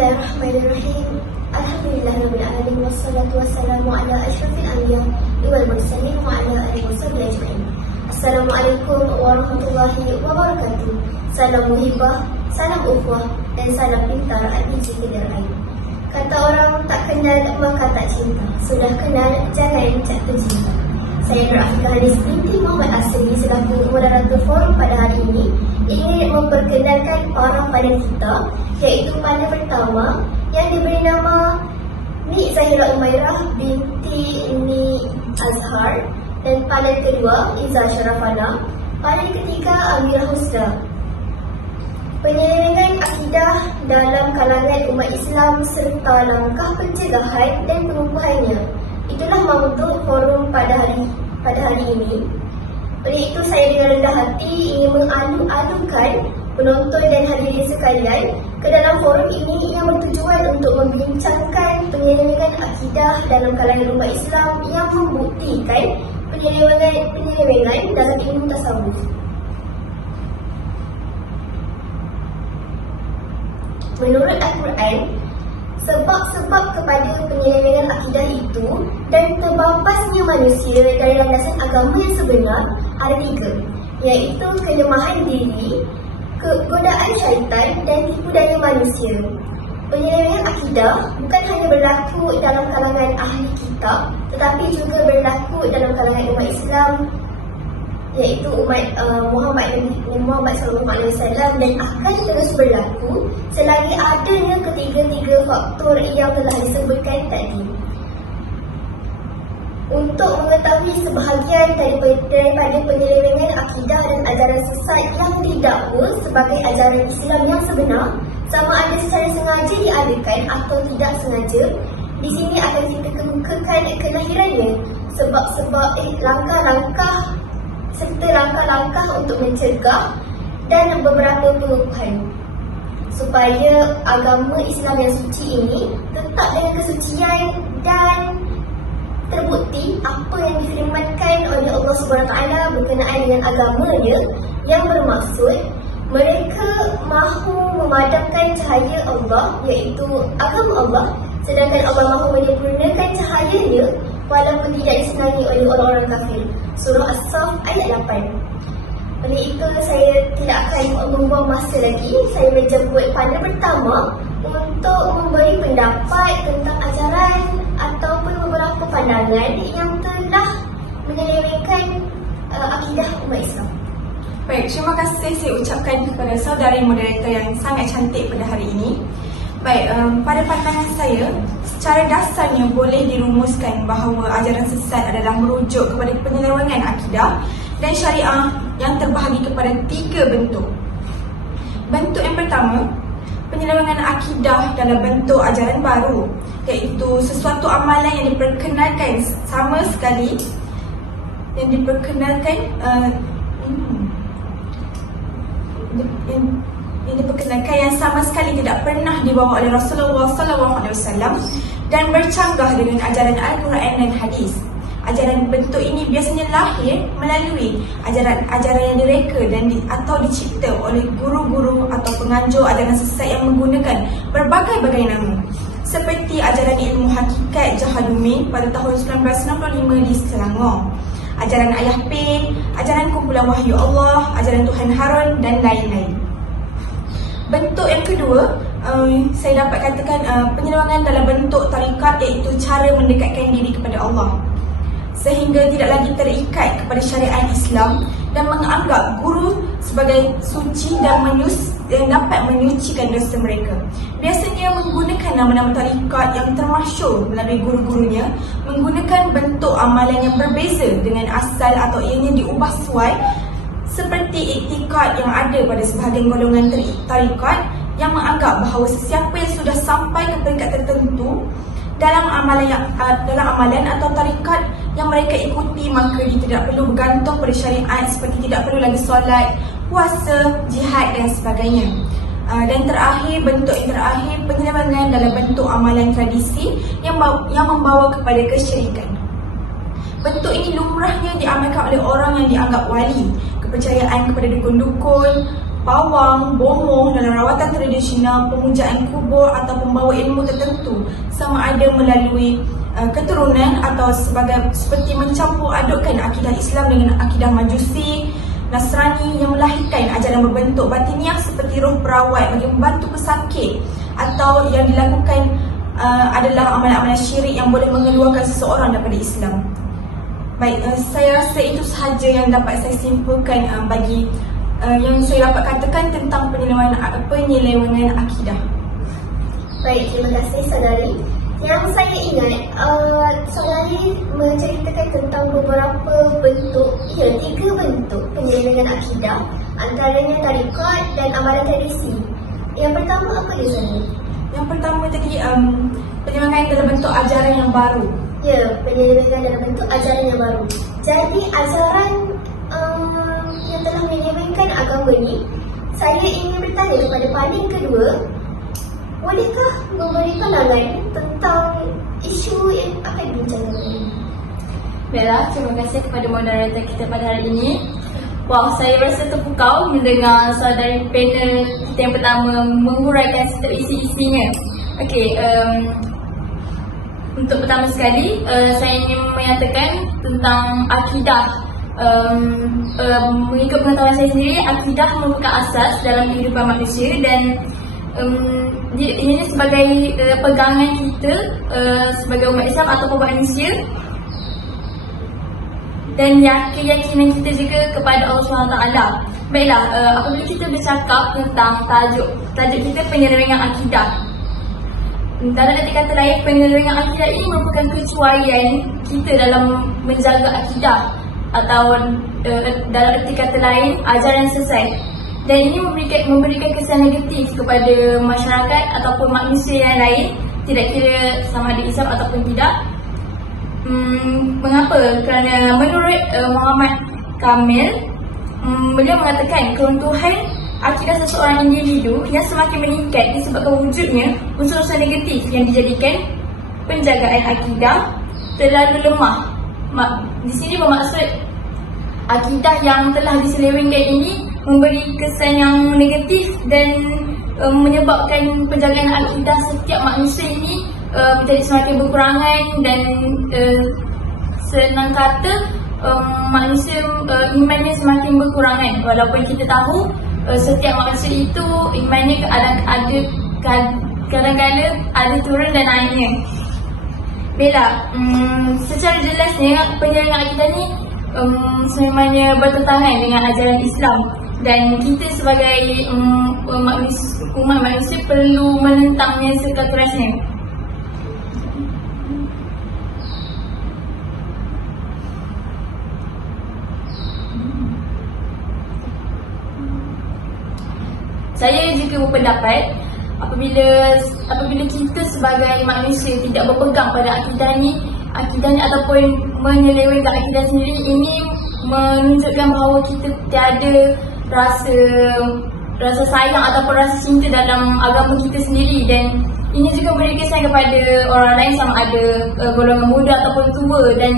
Bismillahirrahmanirrahim. Alhamdulillahirabbil alamin wassalatu wassalamu ala asyrafil anbiya wal mursalin wa ala alihi washabbihi ajma'in. Assalamualaikum warahmatullahi wabarakatuh. Salam muhibah, salam ukhuwah dan salam pintar adik kita lain. Kata orang tak kenal maka tak cinta. Sudah kenal jangan jatuh cinta. Saya Nur Hadis binti Muhammad Asri selaku moderator forum pada hari ini ingin memperkenalkan para panel kita, iaitu panel pertama yang diberi nama Nik Zahira Umairah binti Ni Azhar, dan panel kedua Iza Sharafana, panel ketiga Amirah Husna. Penyelewengan akidah dalam kalangan umat Islam serta langkah pencegahan dan pengukuhannya, itulah maudhu forum pada hari ini. Oleh itu saya dengan rendah hati ingin mengalu-alukan penonton dan hadirin sekalian ke dalam forum ini yang bertujuan untuk membincangkan penyelewengan akidah dalam kalangan umat Islam yang membuktikan penyelewengan dalam ilmu tasawuf. Menurut Al-Quran, sebab-sebab kepada penyelewengan akidah itu dan terbabasnya manusia dari landasan agama yang sebenar ada tiga, iaitu kelemahan diri, kegodaan syaitan dan tipu daya manusia. Penyelewengan akidah bukan hanya berlaku dalam kalangan ahli kitab, tetapi juga berlaku dalam kalangan umat Islam, iaitu umat Muhammad SAW, dan akan terus berlaku selagi adanya ketiga-tiga faktor yang telah disebutkan tadi. Untuk mengetahui sebahagian daripada penyelewengan akidah dan ajaran sesat yang didakwa sebagai ajaran Islam yang sebenar, sama ada secara sengaja diadakan atau tidak sengaja, di sini akan kita kemukakan kelahirannya, sebab-sebab langkah-langkah serta langkah-langkah untuk mencegah dan beberapa pengukuhan supaya agama Islam yang suci ini tetap dengan kesucian dan terbukti apa yang difirmankan oleh Allah SWT berkenaan dengan agamanya, yang bermaksud mereka mahu memadamkan cahaya Allah, iaitu agama Allah, sedangkan Allah mahu menyempurnakan cahayanya walaupun tidak disenangi oleh orang-orang kafir. Surah As-Saff ayat 8. Oleh itu saya tidak akan membuang masa lagi. Saya menjemput panel pertama untuk memberi pendapat tentang ajaran ataupun beberapa pandangan yang telah menyelewengkan akidah umat Islam. Baik, terima kasih saya ucapkan kepada saudari moderator yang sangat cantik pada hari ini. Baik, pada pandangan saya, secara dasarnya boleh dirumuskan bahawa ajaran sesat adalah merujuk kepada penyelewengan akidah dan syariah yang terbahagi kepada tiga bentuk. Bentuk yang pertama, penyelewengan akidah dalam bentuk ajaran baru, iaitu sesuatu amalan yang diperkenalkan sama sekali yang sama sekali tidak pernah dibawa oleh Rasulullah SAW dan bercanggah dengan ajaran Al-Quran dan Hadis. Ajaran bentuk ini biasanya lahir melalui ajaran yang direka atau dicipta oleh guru-guru atau penganjur ajaran sesat yang menggunakan berbagai-bagai nama, seperti ajaran ilmu hakikat Jahalumin pada tahun 1965 di Selangor, ajaran Ayah Pin, ajaran kumpulan Wahyu Allah, ajaran Tuhan Harun dan lain-lain. Bentuk yang kedua, saya dapat katakan penyelewengan dalam bentuk tarikat, iaitu cara mendekatkan diri kepada Allah sehingga tidak lagi terikat kepada syariat Islam dan menganggap guru sebagai suci dan dapat menyucikan dosa mereka. Biasanya menggunakan nama-nama tarikat yang termasyhur melalui guru-gurunya, menggunakan bentuk amalan yang berbeza dengan asal atau ianya diubah sesuai, seperti iktikad yang ada pada sebahagian golongan tarikat yang menganggap bahawa sesiapa yang sudah sampai ke peringkat tertentu dalam amalan atau tarikat yang mereka ikuti, maka dia tidak perlu bergantung pada syariat, seperti tidak perlu lagi solat, puasa, jihad dan sebagainya. Dan bentuk yang terakhir, penyelewengan dalam bentuk amalan tradisi yang membawa kepada kesyirikan. Bentuk ini lumrahnya diamalkan oleh orang yang dianggap wali, kepercayaan kepada dukun-dukun, pawang, bomoh dalam rawatan tradisional, pemujaan kubur atau pembawa ilmu tertentu, sama ada melalui keturunan atau seperti mencampur adukkan akidah Islam dengan akidah Majusi, Nasrani yang melahirkan ajaran berbentuk batiniah seperti roh perawat bagi membantu pesakit, atau yang dilakukan adalah amalan-amalan syirik yang boleh mengeluarkan seseorang daripada Islam. Baik, saya rasa itu sahaja yang dapat saya simpulkan bagi yang saya dapat katakan tentang penyelewengan akidah. Baik, terima kasih saudari. Yang saya ingat, saudari menceritakan tentang beberapa bentuk, 3 bentuk penyelewengan akidah, antaranya tarikat dan amalan tradisi. Yang pertama apa dia saudari? Yang pertama tadi penyelewengan dalam bentuk ajaran yang baru. Ya, penyelewengan dalam bentuk ajaran yang baru. Jadi ajaran yang telah menyelewengkan agama ni, saya ingin bertanya kepada panel kedua, bolehkah memberi pandangan tentang isu yang akan dibincangkan ini? Baiklah, terima kasih kepada moderator kita pada hari ini. Wah, saya rasa terpukau mendengar saudari panel kita yang pertama menguraikan setiap isi-isinya. Okey, untuk pertama sekali, saya ingin menyatakan tentang akidah. Mengikut pengetahuan saya sendiri, akidah merupakan asas dalam kehidupan manusia dan ini sebagai pegangan kita sebagai umat Islam atau manusia, dan keyakinan kita juga kepada Allah SWT. Baiklah, apabila kita bercakap tentang tajuk kita penyelewengan akidah, dalam arti kata lain, penyelewengan akidah ini merupakan kecuaian kita dalam menjaga akidah, atau dalam arti kata lain, ajaran sesat. Dan ini memberikan kesan negatif kepada masyarakat ataupun manusia yang lain, tidak kira sama ada Islam ataupun tidak. Mengapa? Kerana menurut Muhammad Kamil, beliau mengatakan keruntuhan akidah seseorang individu yang semakin meningkat disebabkan wujudnya unsur-unsur negatif yang dijadikan penjagaan akidah terlalu lemah. Di sini bermaksud akidah yang telah diselewengkan ini memberi kesan yang negatif dan menyebabkan penjagaan akidah setiap manusia ini menjadi semakin berkurangan, dan senang kata manusia imannya semakin berkurangan, walaupun kita tahu setiap manusia itu imannya kadang-kadang ada turun dan naiknya. Baiklah, secara jelasnya penyelewengan akidah ni sebenarnya bertentangan dengan ajaran Islam, dan kita sebagai umat manusia perlu menentangnya sekeras-kerasnya. Saya juga berpendapat apabila kita sebagai manusia tidak berpegang pada akidah ni ataupun menyelewengkan akidah sendiri, ini menunjukkan bahawa kita tiada rasa sayang ataupun rasa cinta dalam agama kita sendiri, dan ini juga memberi kesan kepada orang lain sama ada golongan muda ataupun tua, dan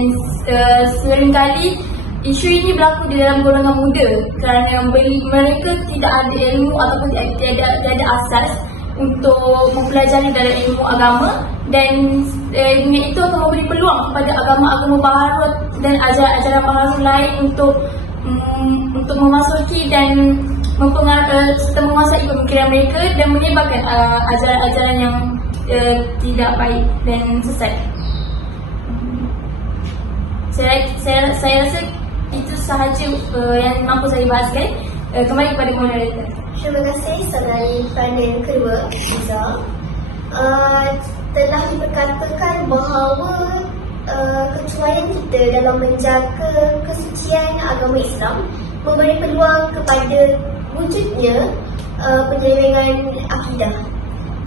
seringkali isu ini berlaku di dalam golongan muda kerana mereka tidak ada ilmu ataupun tiada asas untuk mempelajari dalam ilmu agama, dan dengan itu akan memberi peluang kepada agama-agama baharu dan ajaran-ajaran baharu lain untuk memasuki dan menguasai pemikiran mereka dan menyebarkan ajaran-ajaran yang tidak baik dan sesat. Saya rasa itu sahaja yang mampu saya bahaskan. Kembali kepada moderator. Terima kasih saudari panel kedua, Iza. Telah diperkatakan bahawa kecuaian kita dalam menjaga kesucian agama Islam memberi peluang kepada wujudnya penyelewengan akidah.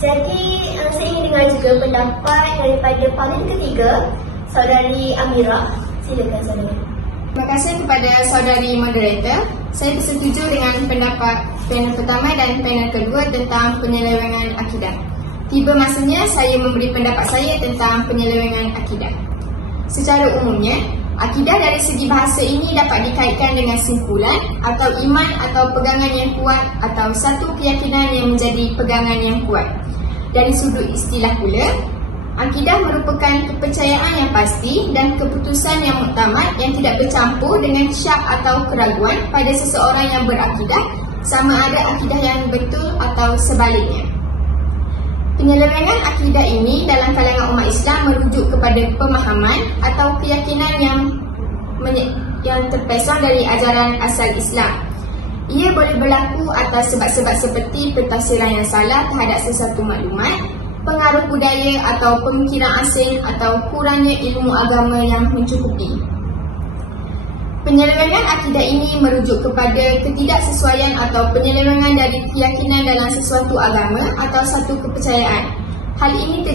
Jadi saya ingin dengar juga pendapat daripada panel ketiga, saudari Amira. Silakan saudari. Terima kasih kepada saudari moderator. Saya bersetuju dengan pendapat panel pertama dan panel kedua tentang penyelewengan akidah. Tiba masanya saya memberi pendapat saya tentang penyelewengan akidah. Secara umumnya, Akidah dari segi bahasa ini dapat dikaitkan dengan simpulan atau iman atau pegangan yang kuat atau satu keyakinan yang menjadi pegangan yang kuat. Dari sudut istilah pula, akidah merupakan kepercayaan yang pasti dan keputusan yang muktamad yang tidak bercampur dengan syak atau keraguan pada seseorang yang berakidah, sama ada akidah yang betul atau sebaliknya. Penyelewengan akidah ini dalam kalangan umat Islam merujuk kepada pemahaman atau keyakinan yang terpesong dari ajaran asal Islam. Ia boleh berlaku atas sebab-sebab seperti pentafsiran yang salah terhadap sesuatu maklumat, pengaruh budaya atau pemikiran asing atau kurangnya ilmu agama yang mencukupi. Penyelewengan akidah ini merujuk kepada ketidaksesuaian atau penyelewengan dari keyakinan dalam sesuatu agama atau satu kepercayaan. Hal ini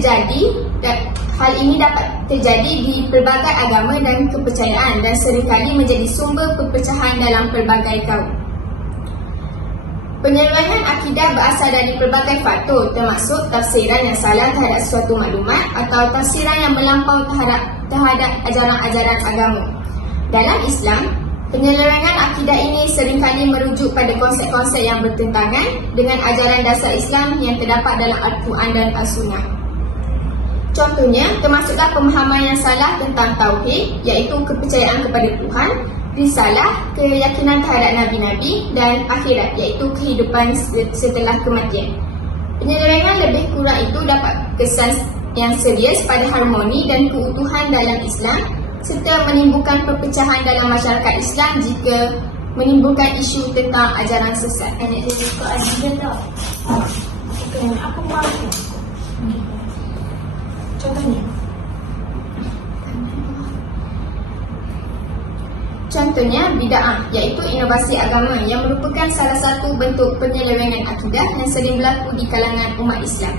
dapat terjadi di pelbagai agama dan kepercayaan dan seringkali menjadi sumber perpecahan dalam pelbagai kaum. Penyelewengan akidah berasal dari pelbagai faktor, termasuk tafsiran yang salah terhadap suatu maklumat atau tafsiran yang melampau terhadap ajaran-ajaran agama. Dalam Islam, penyelewengan akidah ini seringkali merujuk pada konsep-konsep yang bertentangan dengan ajaran dasar Islam yang terdapat dalam Al-Quran dan As-Sunnah. Contohnya, termasuklah pemahaman yang salah tentang tauhid, iaitu kepercayaan kepada Tuhan, risalah, keyakinan terhadap nabi-nabi dan akhirat, iaitu kehidupan setelah kematian. Penyelewengan lebih kurang itu dapat kesan yang serius pada harmoni dan keutuhan dalam Islam serta menimbulkan perpecahan dalam masyarakat Islam jika menimbulkan isu tentang ajaran sesat. Anak dia suka adidah tak? Aku mahu. Contohnya? Contohnya bid'ah, iaitu inovasi agama yang merupakan salah satu bentuk penyelewengan akidah yang sering berlaku di kalangan umat Islam.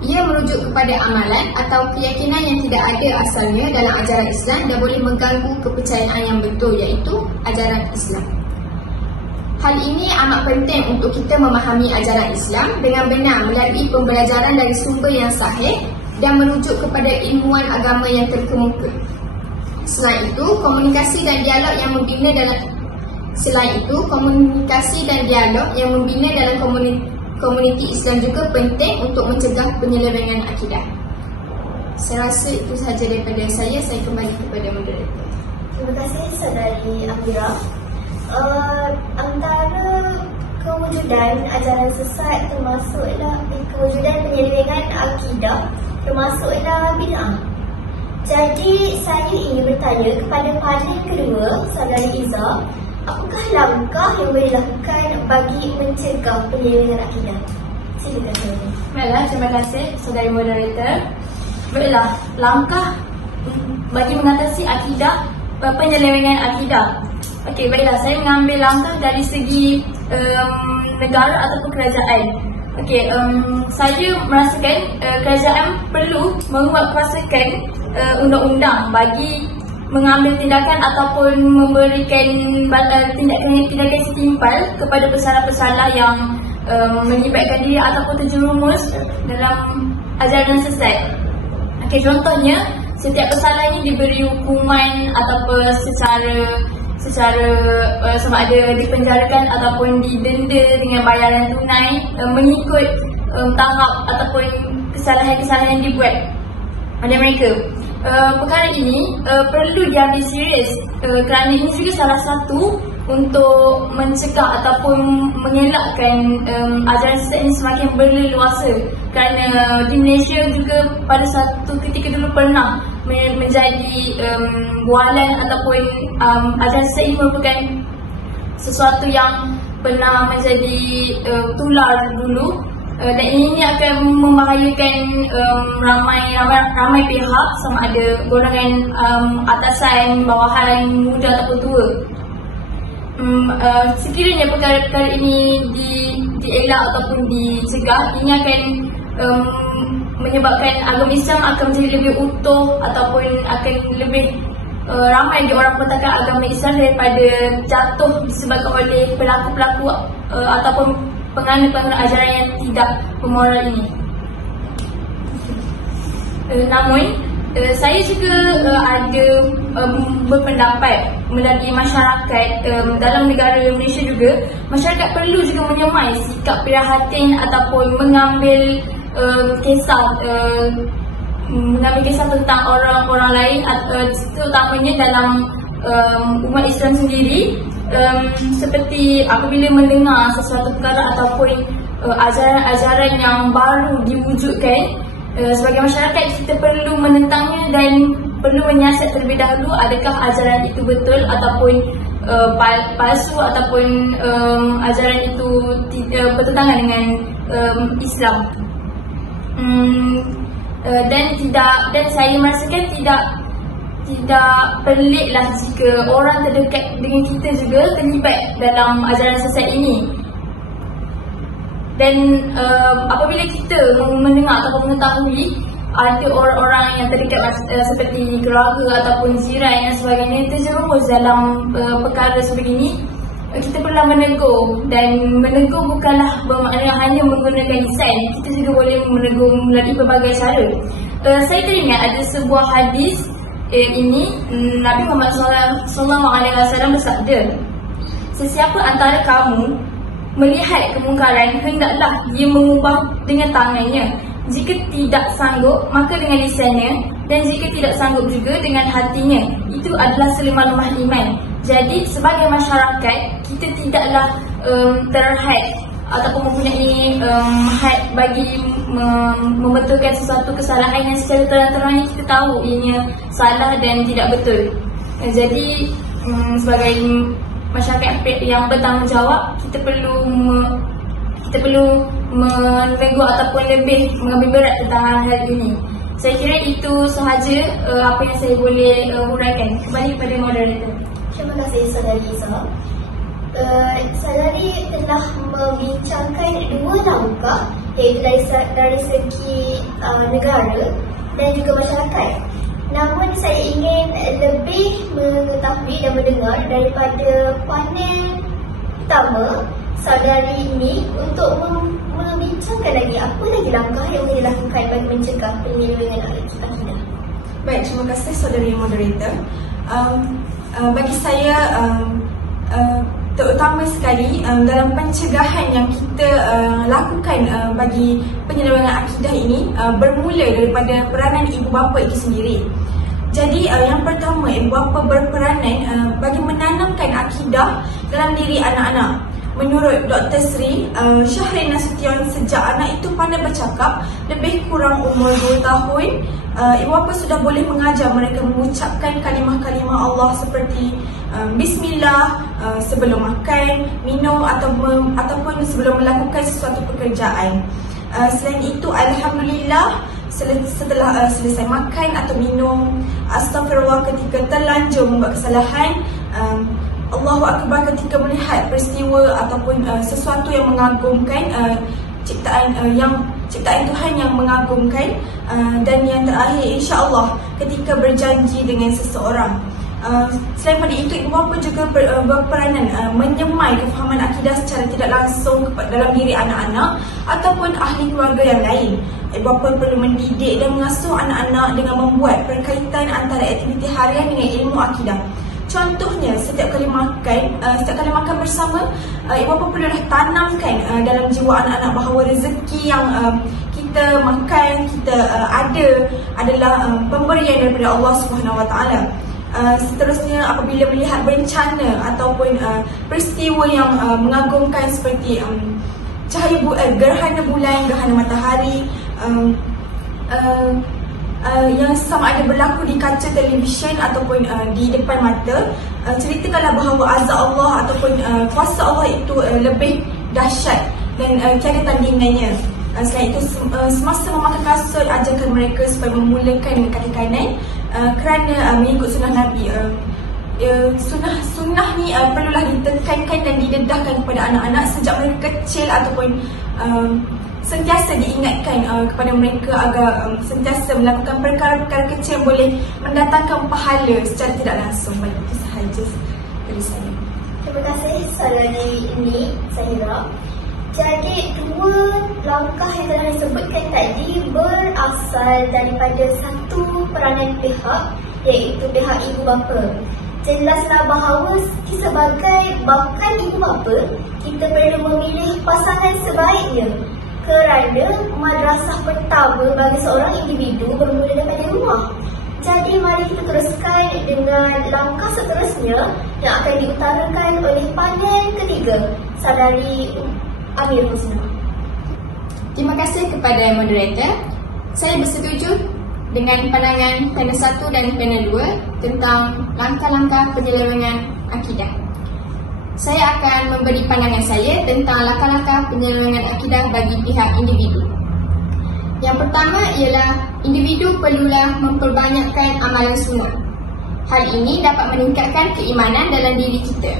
Ia merujuk kepada amalan atau keyakinan yang tidak ada asalnya dalam ajaran Islam dan boleh mengganggu kepercayaan yang betul, iaitu ajaran Islam. Hal ini amat penting untuk kita memahami ajaran Islam dengan benar melalui pembelajaran dari sumber yang sahih dan merujuk kepada ilmuwan agama yang terkemuka. Selain itu, komunikasi dan dialog yang membina dalam komuniti Islam juga penting untuk mencegah penyelewengan akidah. Saya rasa itu sahaja daripada saya kembali kepada moderator. Terima kasih saudari Amira. Antara kewujudan ajaran sesat termasuklah kewujudan penyelewengan akidah termasuklah bid'ah. Jadi saya ingin bertanya kepada panel kedua, saudari Iza, apakah langkah yang boleh dilakukan bagi mencegah penyelewengan akidah? Silakan saudari. Baiklah, terima kasih saudari moderator. Baiklah, langkah bagi mengatasi akidah, penyelewengan akidah. Okey, baiklah, saya mengambil langkah dari segi negara ataupun kerajaan. Okey, saya merasakan kerajaan perlu menguatkuasakan undang-undang bagi mengambil tindakan ataupun memberikan tindakan setimpal kepada pesalah-pesalah yang melibatkan diri ataupun terjerumus dalam ajaran sesat. Okey, contohnya setiap pesalah ini diberi hukuman ataupun secara sama ada dipenjarakan ataupun didenda dengan bayaran tunai mengikut tahap ataupun kesalahan-kesalahan yang dibuat oleh mereka. Perkara ini perlu diambil serius kerana ini juga salah satu untuk mencegah ataupun mengelakkan ajaran sesat ini semakin berleluasa, kerana di Malaysia juga pada satu ketika dulu pernah menjadi bualan ataupun ajaran sesat ini merupakan sesuatu yang pernah menjadi tular dulu. Dan ini akan membahayakan ramai pihak, sama ada golongan atasan, bawahan, muda ataupun tua. Sekiranya perkara-perkara ini dielak ataupun dicegah, ini akan menyebabkan agama Islam akan menjadi lebih utuh ataupun akan lebih ramai di orang pertakat agama Islam daripada jatuh disebabkan oleh pelaku-pelaku ataupun penganut-penganut ajaran yang tidak bermoral ini. Namun saya juga ada berpendapat melalui masyarakat dalam negara Malaysia juga, masyarakat perlu juga menyemai sikap prihatin ataupun mengambil kisah tentang orang-orang lain, terutamanya dalam umat Islam sendiri, seperti apabila mendengar sesuatu perkara ataupun ajaran-ajaran yang baru diwujudkan. Sebagai masyarakat, kita perlu menentangnya dan perlu menyiasat terlebih dahulu adakah ajaran itu betul ataupun palsu, ataupun ajaran itu bertentangan dengan Islam. Dan saya merasakan tidak peliklah jika orang terdekat dengan kita juga terlibat dalam ajaran sesat ini. Dan apabila kita mendengar atau mengetahui ada orang-orang yang terdekat seperti keluarga ataupun jiran dan sebagainya terjerumus dalam perkara sebegini, kita perlu menegur. Dan menegur bukanlah bermakna hanya menggunakan lisan, kita juga boleh menegur melalui berbagai cara. Saya teringat ada sebuah hadis ini, Nabi Muhammad SAW bersabda, sesiapa antara kamu melihat kemungkaran, hendaklah dia mengubah dengan tangannya. Jika tidak sanggup, maka dengan lisannya, dan jika tidak sanggup juga dengan hatinya. Itu adalah selemah-lemah iman. Jadi sebagai masyarakat, kita tidaklah terhad ataupun mempunyai had bagi membetulkan sesuatu kesalahan yang secara terang-terang kita tahu ianya salah dan tidak betul. Jadi sebagai masyarakat yang bertanggungjawab, kita perlu menegur ataupun lebih mengambil berat tentang hal ini. Saya kira itu sahaja apa yang saya boleh huraikan. Kembali kepada moderator. Terima kasih Saudari Iza. Saudari telah membincangkan dua langkah, iaitu dari segi negara dan juga masyarakat. Namun saya ingin lebih mengetahui dan mendengar daripada panel pertama, Saudari ini, untuk membincangkan lagi apa lagi langkah yang boleh dilakukan bagi mencegah penyelewengan akidah. Baik, terima kasih Saudari Moderator. Bagi saya, terutama sekali dalam pencegahan yang kita lakukan bagi penyelewengan akidah ini bermula daripada peranan ibu bapa itu sendiri. Jadi yang pertama, ibu bapa berperanan bagi menanamkan akidah dalam diri anak-anak. Menurut Dr. Sri Syahrin Nasution, sejak anak itu pandai bercakap, lebih kurang umur 2 tahun, ibu bapa sudah boleh mengajar mereka mengucapkan kalimah-kalimah Allah seperti Bismillah sebelum makan, minum ataupun sebelum melakukan sesuatu pekerjaan. Selain itu, Alhamdulillah, setelah selesai makan atau minum, Astaghfirullah ketika terlanjur membuat kesalahan, Allahu Akbar ketika melihat peristiwa ataupun sesuatu yang mengagumkan, ciptaan Tuhan yang mengagumkan, dan yang terakhir insya-Allah ketika berjanji dengan seseorang. Selain pada itu, ibu bapa juga berperanan menyemai kefahaman akidah secara tidak langsung dalam diri anak-anak ataupun ahli keluarga yang lain. Ibu bapa perlu mendidik dan mengasuh anak-anak dengan membuat perkaitan antara aktiviti harian dengan ilmu akidah. Contohnya, setiap kali makan bersama, ibu bapa perlulah tanamkan dalam jiwa anak-anak bahawa rezeki yang kita makan, kita ada adalah pemberian daripada Allah Subhanahu Wa Taala. Seterusnya, apabila melihat bencana ataupun peristiwa yang mengagumkan seperti gerhana bulan, gerhana matahari, yang sama ada berlaku di kaca televisyen ataupun di depan mata, ceritakanlah bahawa azab Allah ataupun kuasa Allah itu lebih dahsyat dan tiada tandingannya. Selain itu, semasa memakai kasut, ajarkan mereka supaya memulakan dengan kaki kanan kerana mengikut sunnah Nabi. Sunnah ni perlulah ditekankan dan didedahkan kepada anak-anak sejak mereka kecil ataupun sentiasa diingatkan kepada mereka agar sentiasa melakukan perkara-perkara kecil yang boleh mendatangkan pahala secara tidak langsung. Baik, itu sahaja dari saya. Terima kasih Saudari ini, Sahira. Jadi dua langkah yang telah disebutkan tadi berasal daripada satu peranan pihak, iaitu pihak ibu bapa. Jelaslah bahawa sebagai bakal ibu bapa, kita perlu memilih pasangan sebaiknya kerana madrasah pertama bagi seorang individu bermula daripada rumah. Jadi mari kita teruskan dengan langkah seterusnya yang akan diutarakan oleh panel ketiga, Saudari Amir Husna. Terima kasih kepada moderator. Saya bersetuju dengan pandangan panel 1 dan panel 2 tentang langkah-langkah penyelewengan akidah. Saya akan memberi pandangan saya tentang langkah-langkah penyelewengan akidah bagi pihak individu. Yang pertama ialah individu perlulah memperbanyakkan amalan sunat. Hal ini dapat meningkatkan keimanan dalam diri kita.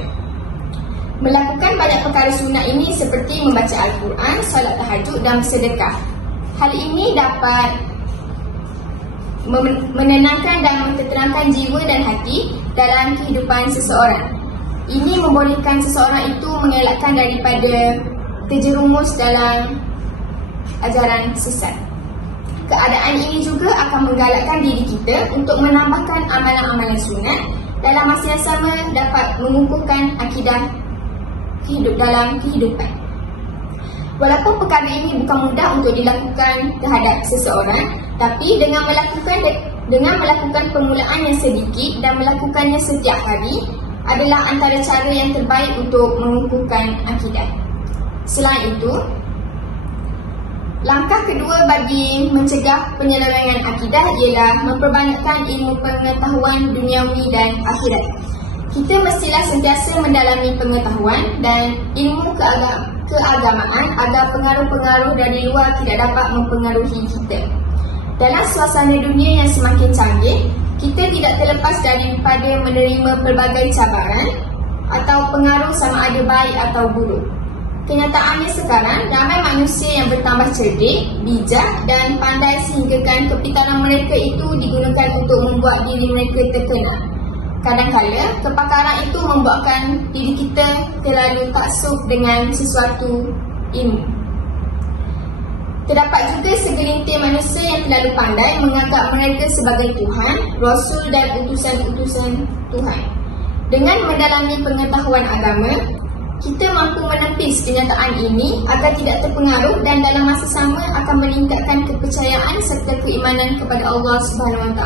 Melakukan banyak perkara sunat ini seperti membaca Al-Quran, solat tahajud dan bersedekah. Hal ini dapat menenangkan dan menenteramkan jiwa dan hati dalam kehidupan seseorang. Ini membolehkan seseorang itu mengelakkan daripada terjerumus dalam ajaran sesat. Keadaan ini juga akan menggalakkan diri kita untuk menambahkan amalan-amalan sunat dalam masa yang sama dapat mengukuhkan akidah dalam kehidupan. Walaupun perkara ini bukan mudah untuk dilakukan terhadap seseorang, tapi dengan melakukan permulaan yang sedikit dan melakukannya setiap hari adalah antara cara yang terbaik untuk mengukuhkan akidah. Selain itu, langkah kedua bagi mencegah penyelewengan akidah ialah memperbanyakkan ilmu pengetahuan duniawi dan akhirat. Kita mestilah sentiasa mendalami pengetahuan dan ilmu keagamaan agar pengaruh-pengaruh dari luar tidak dapat mempengaruhi kita. Dalam suasana dunia yang semakin canggih, kita tidak terlepas daripada menerima pelbagai cabaran atau pengaruh sama ada baik atau buruk. Kenyataannya sekarang, ramai manusia yang bertambah cerdik, bijak dan pandai sehinggakan kepintaran mereka itu digunakan untuk membuat diri mereka terkenal. Kadang-kala, kepakaran itu membuatkan diri kita terlalu taksub dengan sesuatu ilmu. Terdapat juga segelintir manusia yang terlalu pandai menganggap mereka sebagai Tuhan, Rasul dan utusan-utusan Tuhan. Dengan mendalami pengetahuan agama, kita mampu menepis kenyataan ini agar tidak terpengaruh dan dalam masa sama akan meningkatkan kepercayaan serta keimanan kepada Allah SWT.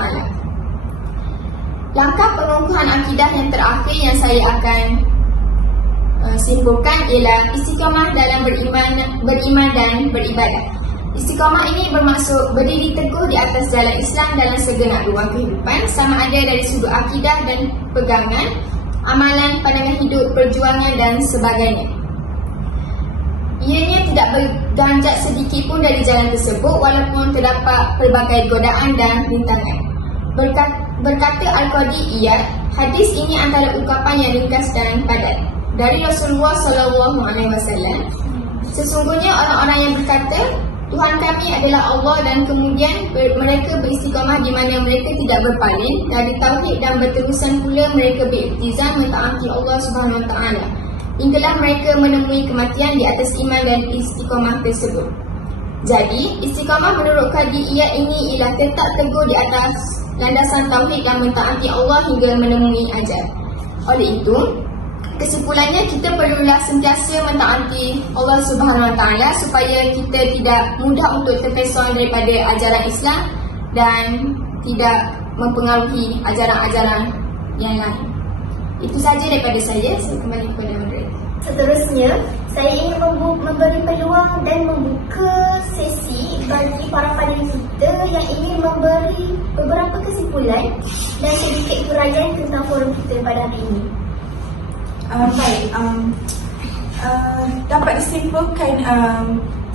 Langkah pengukuhan akidah yang terakhir yang saya akan simpulkan ialah istiqamah dalam beriman dan beribadah. Istiqamah ini bermaksud berdiri teguh di atas jalan Islam dalam segenap ruang kehidupan, sama ada dari sudut akidah dan pegangan, amalan, pandangan hidup, perjuangan dan sebagainya. Ianya tidak berganjat sedikit pun dari jalan tersebut walaupun terdapat pelbagai godaan dan rintangan. Berkata Al-Qadi Iyad, hadis ini antara ungkapan yang ringkas dan padat dari Rasulullah SAW. Sesungguhnya orang-orang yang berkata Tuhan kami adalah Allah dan kemudian mereka beristiqamah di mana mereka tidak berpaling dari tauhid dan berterusan pula mereka beriktizam mentaati Allah SWT hinggalah mereka menemui kematian di atas iman dan istiqamah tersebut. Jadi, istiqamah menurut Qadi Iyad ini ialah tetap teguh di atas landasan tauhid dan mentaati Allah hingga menemui ajal. Oleh itu, kesimpulannya kita perlulah sentiasa mentaati Allah SWT supaya kita tidak mudah untuk terpesong daripada ajaran Islam dan tidak mempengaruhi ajaran-ajaran yang lain. Itu saja daripada saya kembali kepada moderator. Seterusnya, saya ingin memberi peluang dan membuka sesi bagi para panel kita yang ingin memberi beberapa kesimpulan dan sedikit huraian tentang forum kita pada hari ini. Dapat disimpulkan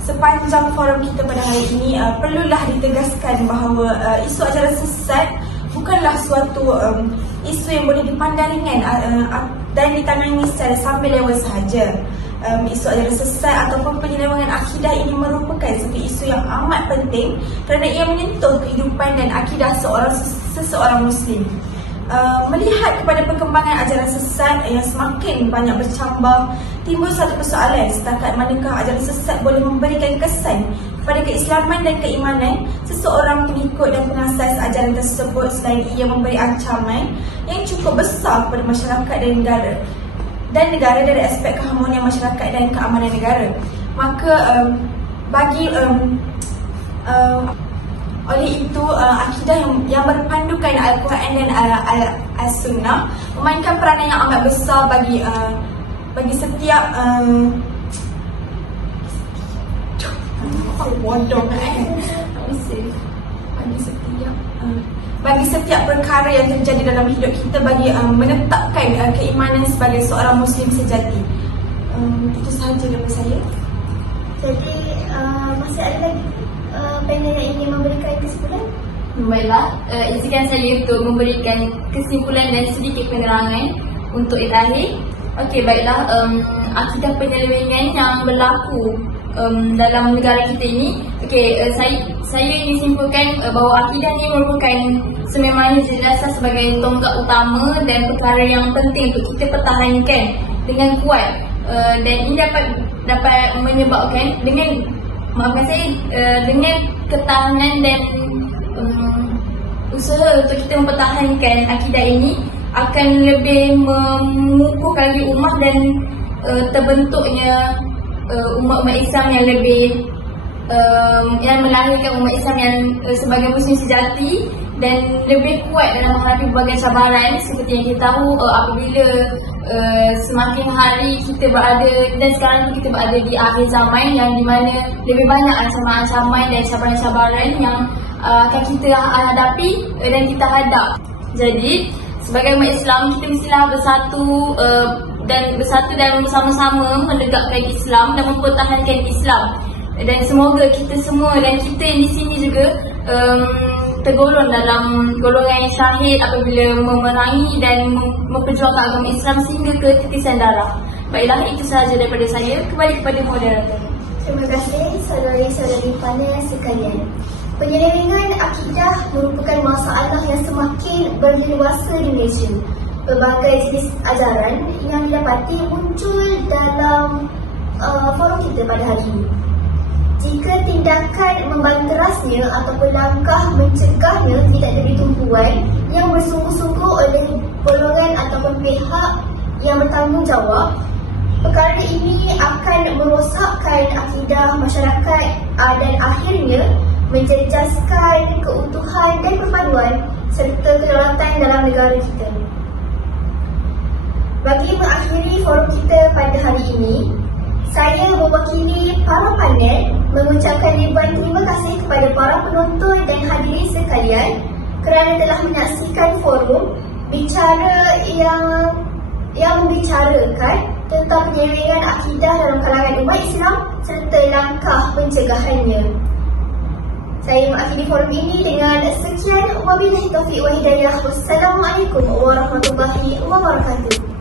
sepanjang forum kita pada hari ini perlulah ditegaskan bahawa isu ajaran sesat bukanlah suatu isu yang boleh dipandang ringan dan ditangani secara sambil lewat sahaja. Isu ajaran sesat ataupun penyelewengan akidah ini merupakan satu isu yang amat penting kerana ia menyentuh kehidupan dan akidah seseorang Muslim. melihat kepada perkembangan ajaran sesat yang semakin banyak bercambah, timbul satu persoalan, setakat manakah ajaran sesat boleh memberikan kesan kepada keislaman dan keimanan seseorang pengikut dan pengasas ajaran tersebut selain ia memberi ancaman yang cukup besar kepada masyarakat dan negara dari aspek keharmonian masyarakat dan keamanan negara. Maka oleh itu, akidah yang berpandukan Al-Quran dan Al-Sunnah memainkan peranan yang amat besar bagi setiap bagi setiap perkara yang terjadi dalam hidup kita, bagi menetapkan keimanan sebagai seorang Muslim sejati. Itu sahaja daripada saya. Jadi masih ada lagi panel yang ingin memberikan kesimpulan? Baiklah, izinkan saya untuk memberikan kesimpulan dan sedikit penerangan untuk terakhir. Okey, baiklah, akidah penyelewengan yang berlaku dalam negara kita ini. Okey, saya ingin simpulkan bahawa akidah ini merupakan sememangnya jelas sebagai tonggak utama dan perkara yang penting untuk kita pertahankan dengan kuat, dan ini dapat menyebabkan dengan dengan ketahanan dan usaha untuk kita mempertahankan akidah ini akan lebih mengukuhkan lagi umat dan terbentuknya umat-umat Islam yang lebih yang melahirkan umat Islam yang sebagai Muslim sejati dan lebih kuat dalam menghadapi berbagai cabaran. Seperti yang kita tahu, apabila semakin hari kita berada, dan sekarang kita berada di akhir zaman yang di mana lebih banyak ancaman-ancaman dan cabaran-cabaran yang akan kita hadapi dan kita hadap. Jadi sebagai umat Islam, kita mestilah bersatu dan bersama-sama menegakkan Islam dan mempertahankan Islam. Dan semoga kita semua dan kita yang di sini juga tergolong dalam golongan yang syahid apabila memerangi dan memperjuangkan agama Islam sehingga ke titisan darah. Baiklah, itu sahaja daripada saya. Kembali kepada moderator. Terima kasih saudari-saudari panel sekalian. Penyelewengan akidah merupakan masalah yang semakin berleluasa di Malaysia. Berbagai jenis ajaran yang didapati muncul dalam forum kita pada hari ini. Jika tindakan membanterasnya ataupun langkah mencegahnya tidak diberi tumpuan yang bersungguh-sungguh oleh golongan ataupun pihak yang bertanggungjawab, perkara ini akan merosakkan akidah masyarakat dan akhirnya menjejaskan keutuhan dan perpaduan serta kedaulatan dalam negara kita. Bagi mengakhiri forum kita pada hari ini, saya mewakili para panel mengucapkan ribuan terima kasih kepada para penonton dan hadirin sekalian kerana telah menyaksikan forum bicara yang membicarakan tentang penyelewengan akidah dalam kalangan umat Islam serta langkah pencegahannya. Saya mengakhiri forum ini dengan sekian. Wabillahi taufiq wa hidayah. Wassalamualaikum warahmatullahi wabarakatuh.